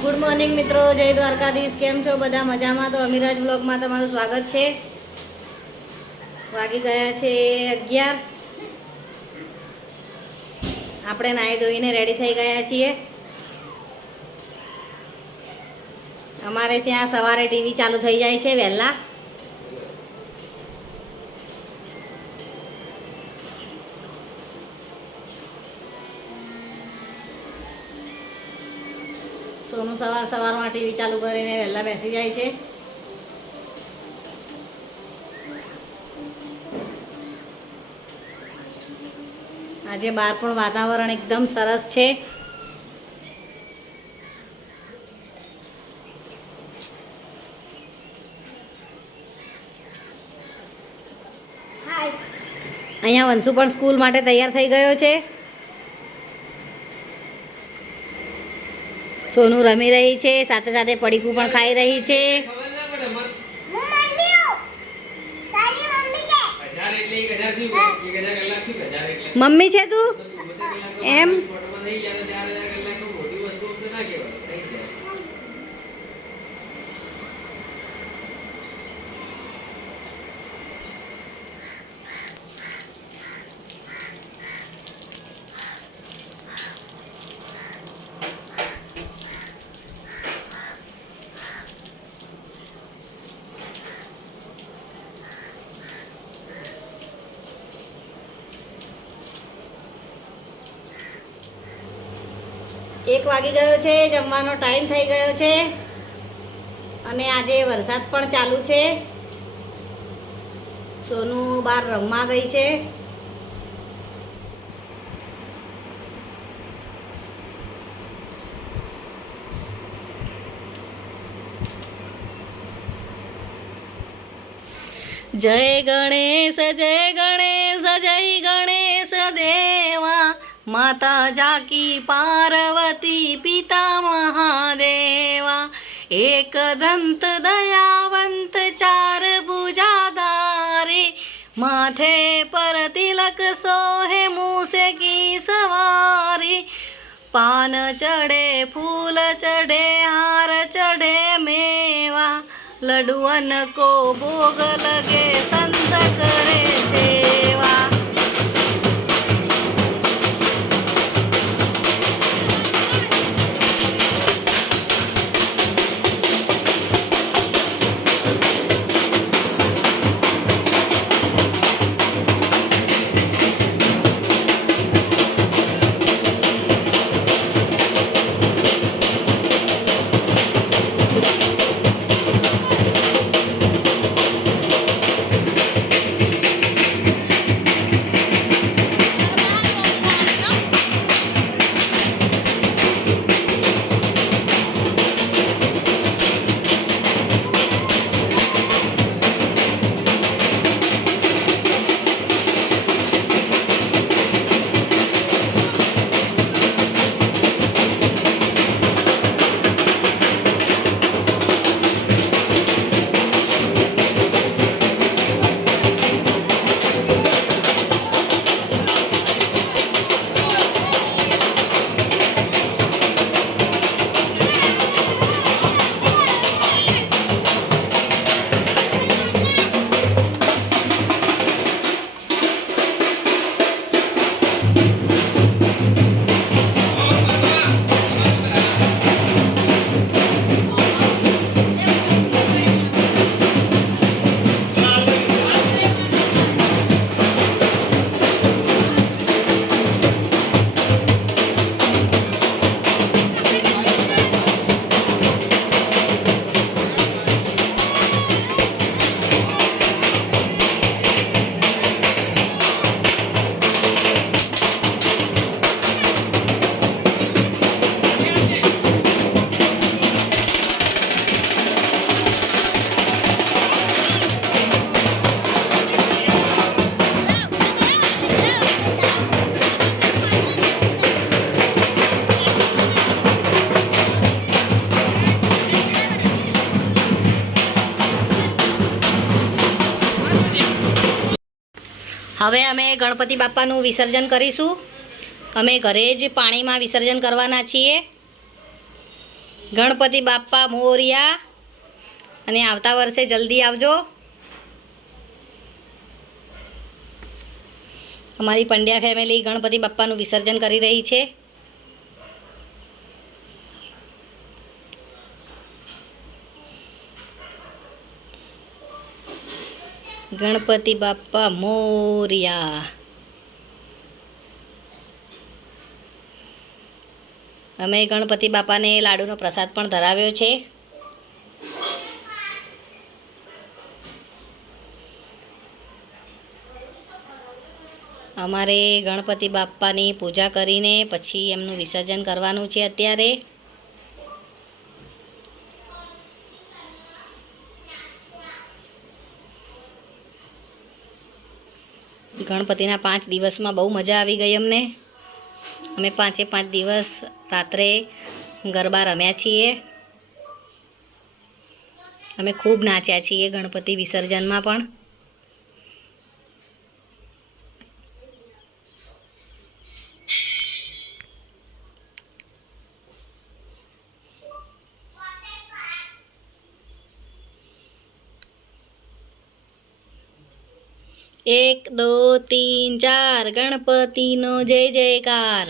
Good morning મિત્રો, જય દ્વારકાધીશ। કેમ છો બધા? મજામાં? તો અમીરાજ બ્લોગમાં તમારું સ્વાગત છે। વાગી ગયા છે 11। આપણે નાહી ધોઈને રેડી થઈ ગયા છીએ। અમારે ત્યાં સવારે ટીવી ચાલુ થઈ જાય છે વહેલા। સોનું સવારમાં ટીવી ચાલુ કરીને વહેલા બેસી જાય છે। આજે બહાર પણ વાતાવરણ એકદમ સરસ છે। અહીંયા વંશુ પણ સ્કૂલ માટે તૈયાર થઈ ગયો છે। સોનું રમી રહી છે, સાથે સાથે પડીકું પણ ખાઈ રહી છે। મમ્મી છે તું એમ? એક વાગી ગયો છે, જમવાનો ટાઈમ થઈ ગયો છે અને આજે વરસાદ પણ ચાલુ છે। સોનું બહાર રમવા ગઈ છે। જય ગણેશ જય ગણેશ જય ગણેશ દેવા, માતા જાકી પાર્વતી પિતા મહાદેવા। એક દંત દયાવંત ચાર ભુજાધારે, માથે પર તિલક સોહે મૂસે કી સવારી। પાન ચढ़े फूल चढ़े हार चढ़े मेवा, लड्डुअन को भोग लगे संत करे सेवा। હવે અમે ગણપતિ બાપાનું વિસર્જન કરીશું। અમે ઘરે જ પાણીમાં વિસર્જન કરવાના છીએ। ગણપતિ બાપ્પા મોરિયા. અને આવતા વર્ષે જલ્દી આવજો. અમારી પંડ્યા ફેમિલી ગણપતિ બાપ્પાનું વિસર્જન કરી રહી છે. ગણપતિ બાપ્પા મોરિયા. અમે ગણપતિ બાપાને લાડુનો પ્રસાદ પણ ધરાવ્યો છે. અમારે ગણપતિ બાપ્પાની પૂજા કરીને પછી એમનું વિસર્જન કરવાનું છે. અત્યારે ગણપતિના 5 દિવસમાં બહુ મજા આવી ગઈ અમને. અમે 5 દિવસ રાત્રે ગરબા રમ્યા છીએ. અમે ખૂબ નાચ્યા છીએ ગણપતિ વિસર્જનમાં પણ. एक दो तीन चार गणपतिनो जय जयकार.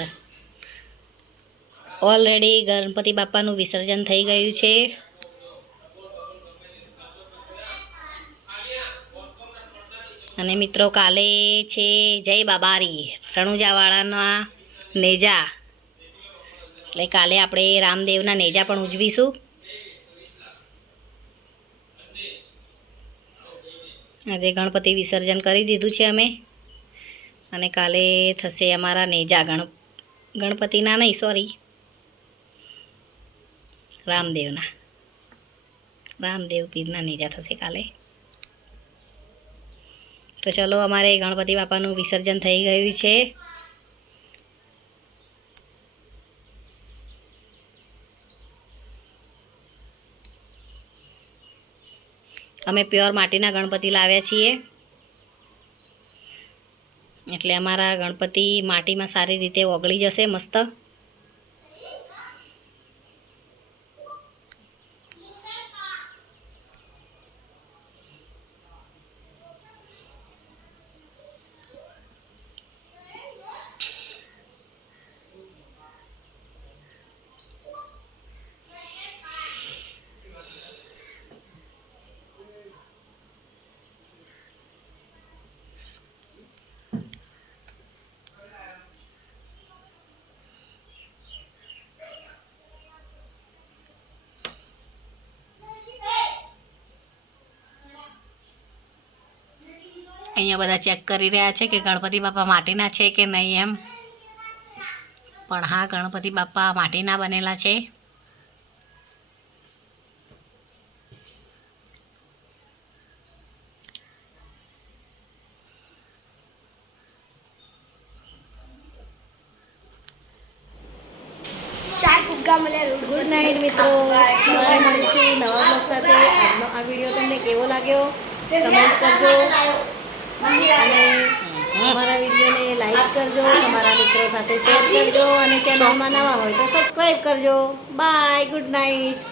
ઓલરેડી ગણપતિ બાપાનું વિસર્જન થઈ ગયું છે. અને મિત્રો કાલે છે જય બાબારી રણુજાવાળાના નેજા. એટલે કાલે આપણે રામદેવના નેજા પણ ઉજવીશું. આજે ગણપતિ વિસર્જન કરી દીધું છે અમે. અને કાલે થશે અમારા નેજા. ગણપતિના નહીં, સોરી, રામદેવ પીરના નેજા થશે કાલે. તો ચલો, અમારે ગણપતિ બાપાનું વિસર્જન થઈ ગયું છે. અમે પ્યોર માટીના ગણપતિ લાવ્યા છીએ. એટલે અમારા ગણપતિ માટીમાં સારી રીતે ઓગળી જશે મસ્ત. અહીંયા બધા ચેક કરી રહ્યા છે કે ગણપતિ બાપા માટીના છે કે નહીં એમ. પણ હા, ગણપતિ બાપા માટીના બનેલા છે. ગુડ નાઇટ મિત્રો. સવારે મળીશું નવા બ્લોગ સાથે. આજનો આ વિડીયો તમને કેવો લાગ્યો કમેન્ટ કરજો. અને અમારા વિડીયોને લાઈક કરજો, તમારા મિત્રો સાથે શેર કરજો. અને ચેનલમાં નવા હોય તો સબસ્ક્રાઈબ કરજો. Bye, good night.